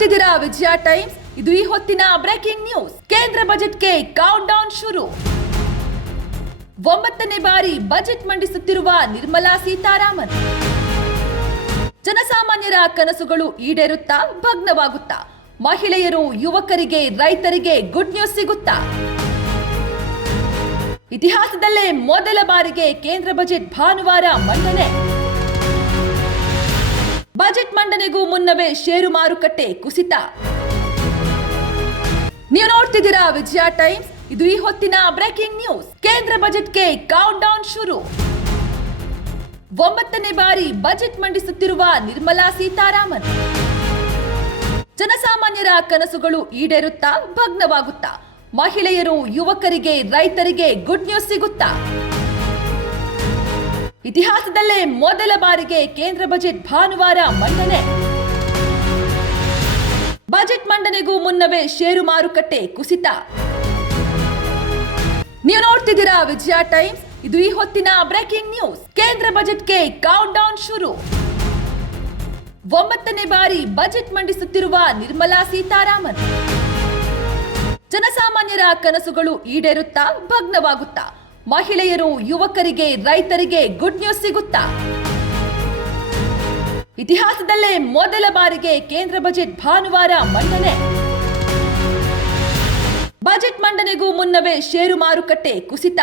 ನೋಡ್ತಿದ್ದೀರಾ ವಿಜಯ ಟೈಮ್ಸ್. ಇದು ಈ ಹೊತ್ತಿನ ಬ್ರೇಕಿಂಗ್ ನ್ಯೂಸ್. ಕೇಂದ್ರ ಬಜೆಟ್ಗೆ ಕೌಂಟ್ ಡೌನ್ ಶುರು. 9ನೇ ಬಾರಿ ಬಜೆಟ್ ಮಂಡಿಸುತ್ತಿರುವ ನಿರ್ಮಲಾ ಸೀತಾರಾಮನ್. ಜನಸಾಮಾನ್ಯರ ಕನಸುಗಳು ಈಡೇರುತ್ತಾ ಭಗ್ನವಾಗುತ್ತಾ? ಮಹಿಳೆಯರು, ಯುವಕರಿಗೆ, ರೈತರಿಗೆ ಗುಡ್ ನ್ಯೂಸ್ ಸಿಗುತ್ತಾ? ಇತಿಹಾಸದಲ್ಲೇ ಮೊದಲ ಬಾರಿಗೆ ಕೇಂದ್ರ ಬಜೆಟ್ ಭಾನುವಾರ ಮಂಡನೆ. ಬಜೆಟ್ ಮಂಡನೆಗೂ ಮುನ್ನವೇ ಷೇರು ಮಾರುಕಟ್ಟೆ ಕುಸಿತ. ನೀವು ನೋಡ್ತಿದ್ದೀರಾ ವಿಜಯ ಟೈಮ್ಸ್. ಇದು ಈ ಹೊತ್ತಿನ ಬ್ರೇಕಿಂಗ್ ನ್ಯೂಸ್. ಕೇಂದ್ರ ಬಜೆಟ್ಗೆ ಕೌಂಟ್ ಡೌನ್ ಶುರು. 9ನೇ ಬಾರಿ ಬಜೆಟ್ ಮಂಡಿಸುತ್ತಿರುವ ನಿರ್ಮಲಾ ಸೀತಾರಾಮನ್. ಜನಸಾಮಾನ್ಯರ ಕನಸುಗಳು ಈಡೇರುತ್ತಾ ಭಗ್ನವಾಗುತ್ತಾ? ಮಹಿಳೆಯರು, ಯುವಕರಿಗೆ, ರೈತರಿಗೆ ಗುಡ್ ನ್ಯೂಸ್ ಸಿಗುತ್ತಾ? ಇತಿಹಾಸದಲ್ಲೇ ಮೊದಲ ಬಾರಿಗೆ ಕೇಂದ್ರ ಬಜೆಟ್ ಭಾನುವಾರ ಮಂಡನೆ. ಬಜೆಟ್ ಮಂಡನೆಗೂ ಮುನ್ನವೇ ಷೇರು ಮಾರುಕಟ್ಟೆ ಕುಸಿತ. ನೀವು ನೋಡ್ತಿದ್ದೀರಾ ವಿಜಯ ಟೈಮ್ಸ್. ಇದು ಈ ಹೊತ್ತಿನ ಬ್ರೇಕಿಂಗ್ ನ್ಯೂಸ್. ಕೇಂದ್ರ ಬಜೆಟ್ಗೆ ಕೌಂಟ್ ಡೌನ್ ಶುರು. 9ನೇ ಬಾರಿ ಬಜೆಟ್ ಮಂಡಿಸುತ್ತಿರುವ ನಿರ್ಮಲಾ ಸೀತಾರಾಮನ್. ಜನಸಾಮಾನ್ಯರ ಕನಸುಗಳು ಈಡೇರುತ್ತಾ ಭಗ್ನವಾಗುತ್ತಾ? ಮಹಿಳೆಯರು, ಯುವಕರಿಗೆ, ರೈತರಿಗೆ ಗುಡ್ ನ್ಯೂಸ್ ಸಿಗುತ್ತಾ? ಇತಿಹಾಸದಲ್ಲೇ ಮೊದಲ ಬಾರಿಗೆ ಕೇಂದ್ರ ಬಜೆಟ್ ಭಾನುವಾರ ಮಂಡನೆ. ಬಜೆಟ್ ಮಂಡನೆಗೂ ಮುನ್ನವೇ ಷೇರು ಮಾರುಕಟ್ಟೆ ಕುಸಿತ.